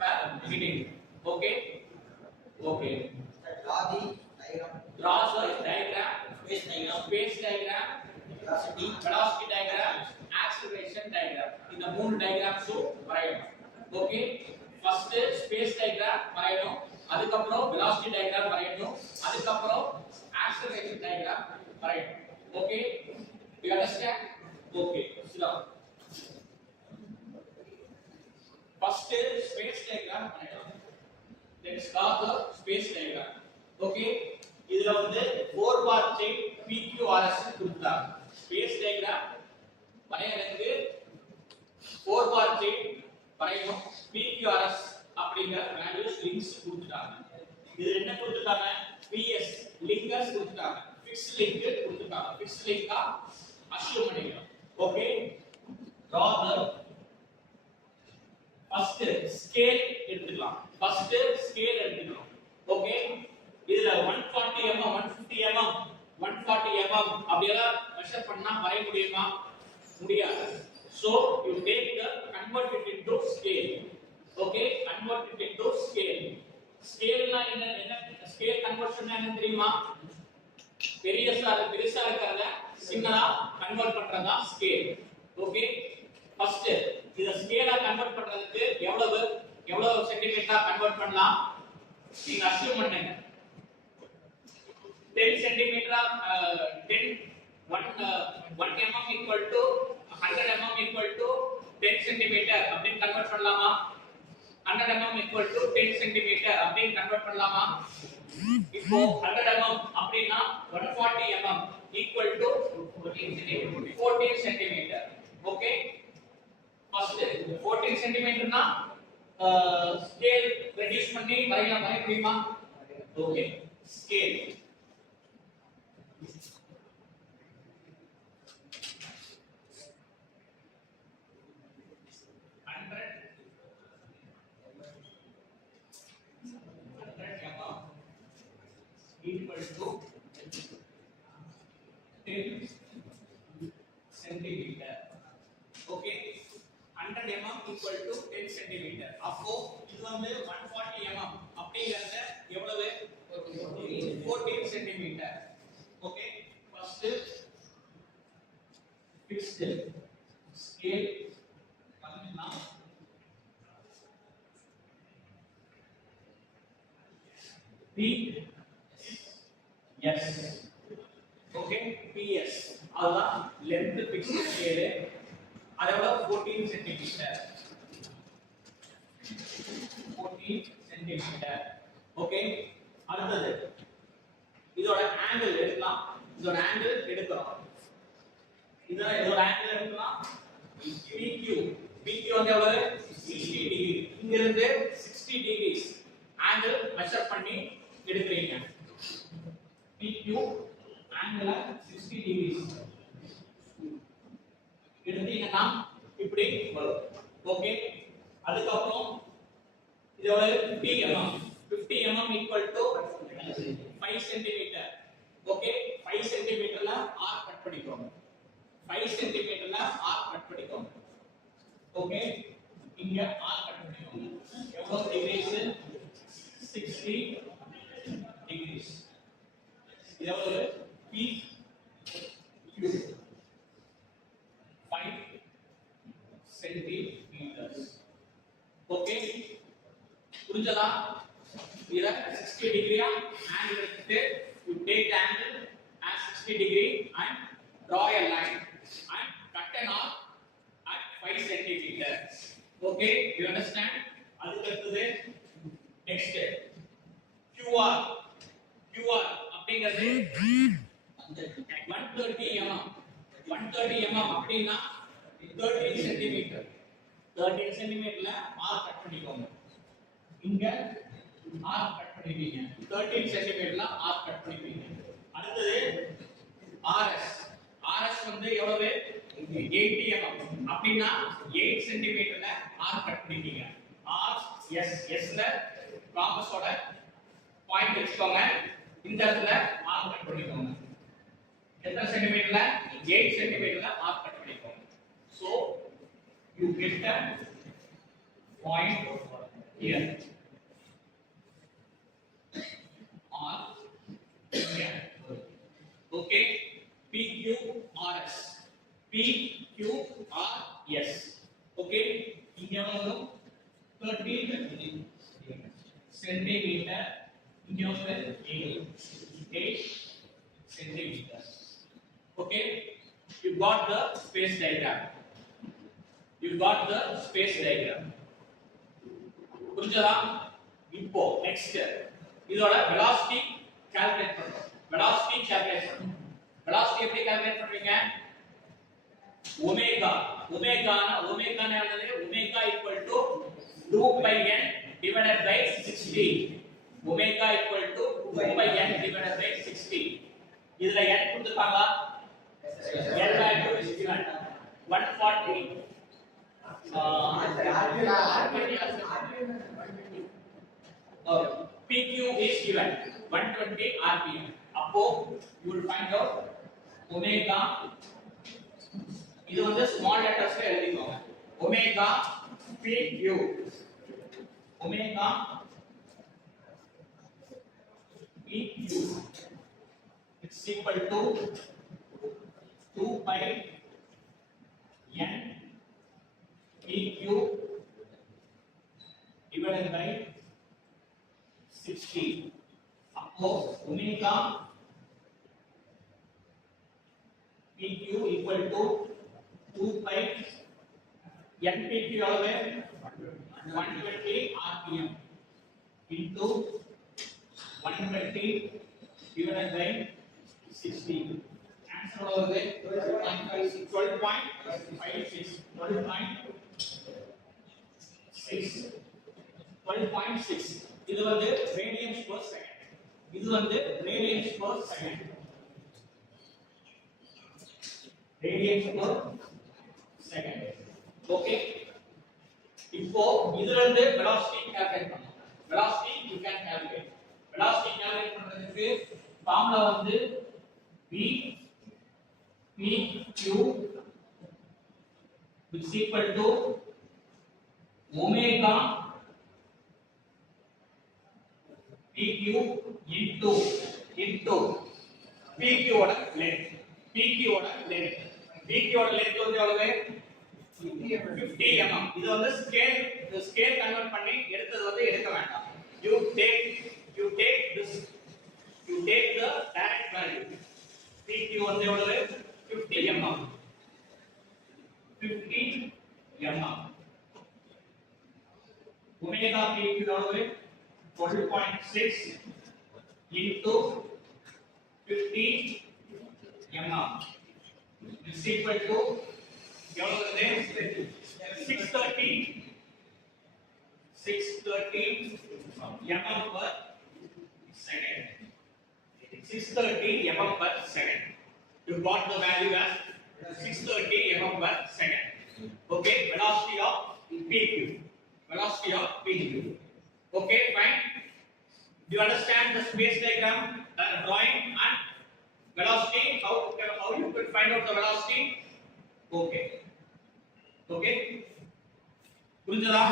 per minute. Okay. Okay. Draw the diagram. Draw the diagram. Space diagram. Space diagram. Velocity diagram. Acceleration diagram. இந்த மூணு diagrams வரையணும். Okay. First space diagram வரையணும். அதுக்கப்புறம் velocity diagram வரையணும். அதுக்கப்புறம் acceleration diagram வரையணும். Okay. You understand? Okay. Sit down. First space diagram வரையணும். Let's draw the space diagram. Okay. இதுல வந்து 4 bar chain PQRS கொடுத்தாங்க. Space diagram வரையறதுக்கு 4 bar chain வரையணும். PQRS அப்படிங்கிற வேல்யூஸ் லிங்க்ஸ் கொடுத்துட்டாங்க. இது என்ன கொடுத்துட்டாங்க? PS லிங்கர்ஸ் கொடுத்துட்டாங்க. ஃபிக்ஸ்ட் லிங்க் கொடுத்துட்டாங்க. ஃபிக்ஸ்ட் லிங்கா அஸ்யூம் பண்ணிக்கலாம். Okay. draw the first scale எடுத்துக்கலாம். first scale எடுத்துக்கலாம். ஓகே. இதுல 140 mm 150 mm 140 mm அப்படியெல்லாம் மெஷர் பண்ணா வரைய முடியுமா? முடியாது. So you take the convert it into scale. Okay, convert it into scale. Scale னா என்ன scale conversion என்ன தெரியுமா? பெரியசா இருக்கிறத சின்னதா கன்வர்ட் பண்றதா scale. Okay, first இத ஸ்கேலா கன்வர்ட் பண்றதுக்கு எவ்வளவு சென்டிமீட்டரா கன்வர்ட் பண்ணலாம்? நீங்க அஸ்யூம் பண்ணுங்க. 10 centimeter 10 1 mm equal to 100 mm equal to 10 centimeter அப்படினு கன்வர்ட் பண்ணலாமா? 100 mm equal to 10 centimeter அப்படினு கன்வர்ட் பண்ணலாமா? இப்போ 100 mm அப்படினா 140 mm equal to 14 centimeter. Okay. First 14 centimeter னா ஸ்கேல் ரெடியூஸ் பண்ணி வரைய முடியுமா? Okay. Scale equal to 10 centimeter. Okay, 100 mm equal to 10 centimeter. அப்போ இது வந்து 140 mm அப்படிங்கறது எவ்வளவு? 14 centimeter. Okay, first fixed scale பண்ணலாம். P yes. Okay, PS அதுதான் length fixed scale. அதோட 14 cm. 14 cm. Okay, அடுத்தது இதோட ஆங்கிள் எடுக்கலாம். இதோட ஆங்கிள் எடுக்கிறோம். இதோட ஆங்கிள் எடுக்கலாம். PQ வந்து எவ்வளவு? 60 டிகிரி. இங்க இருந்து 60 டிகிரிஸ் ஆங்கிள் மெஷர் பண்ணி எடுக்கிறீங்க. PQ angle 60 degrees எடுத்தீங்கன்னா இப்படி வரும். ஓகே. அதுக்கு அப்புறம் இதோட 50 mm 50 mm equal to 5 cm. Okay. 5 cm ல r கட் பண்ணிக்கோங்க. 5 cm ல r கட் பண்ணிக்கோங்க. ஓகே. இங்க r கட் பண்ணிக்கோங்க. எவ்வளவு டிகிரிஸ்? 60 degrees. எவ்வளவு? P Q 5 centimeters. ஓகே. புரிஞ்சதா? இத 60 டிகிரியா ஆங்கிள் எடுத்து you take the angle as 60 degree and draw a line and cut an arc at 5 centimeters. Okay, you understand? அதுக்கு அடுத்து next QR அப்படிங்கிறது 130 mm 130 mm அப்படினா 13 cm 13 cm ல r cut பண்ணிக்கோங்க. இங்க r கட் பண்ணிப்பீங்க. 13 cm ல r cut பண்ணிப்பீங்க. அடுத்து RS வந்து எவ்வளவு? 80 mm அப்படினா 8 cm ல r கட் பண்ணிப்பீங்க. S ல காம்பஸோட பாயிண்ட் வெச்சுக்கோங்க. இந்த இடத்துல r கட் பண்ணிக்கோங்க. எத்தனை சென்டிமீட்டர்ல? 8 சென்டிமீட்டர்ல r கட் பண்ணிக்கோங்க. So you get a point here or here. Okay, PQRS. PQRS. Okay, இங்க வந்து 30 centimeter, இங்க வந்து 8 centimeters. Okay, you got the space diagram. You got the space diagram. புரிஞ்சதா? இப்போ next இதோட velocity calculate பண்றோம். velocity calculate பண்றோம். velocity எப்படி calculate பண்றீங்க? omega omega என்னது? omega equal to 2 pi n divided by 60. omega equal to 2 pi n divided by 60. இதுல n கொடுத்திருக்காங்களா? n value is given 140 PQ is given 120 rpm. அப்போ you will find out omega, இது வந்து small letters ல எழுதிக்கோங்க. omega PQ, omega PQ is equal to 2 pi n PQ divided by 60. அப்போ omega PQ equal to 2 pi n PQ எவ்வளவு? 120 rpm into 120 divided by 60. Answer எவ்வளவு? 12.6. இது வந்து radians per second. இது வந்து radians per second. radians per second. Okay, இப்போ இதுல இருந்து velocity calculate பண்ணனும். velocity you can calculate. velocity calculate பண்றதுக்கு ஃபார்முலா வந்து v pq is equal to omega PQ into PQ ஓட length. PQ ஓட length. PQ ஓட length வந்து எவ்வளவு? 50 mm. இது வந்து ஸ்கேல் கன்வர்ட் பண்ணி எடுத்தது வந்து எடுக்க வேண்டாம். You take this, you take the direct value. PQ வந்து எவ்வளவு? 50 mm. 50 mm. omega PQ எவ்வளவு? 12.6 into 50 mm is equal to 630 mm per second. 630 mm per second. You got the value as 630 mm per second. Okay, velocity of PQ. Velocity of PQ. Okay, fine. Do you understand the space diagram, drawing and velocity? How you could find out the velocity? Okay. Okay. புரிஞ்சதா?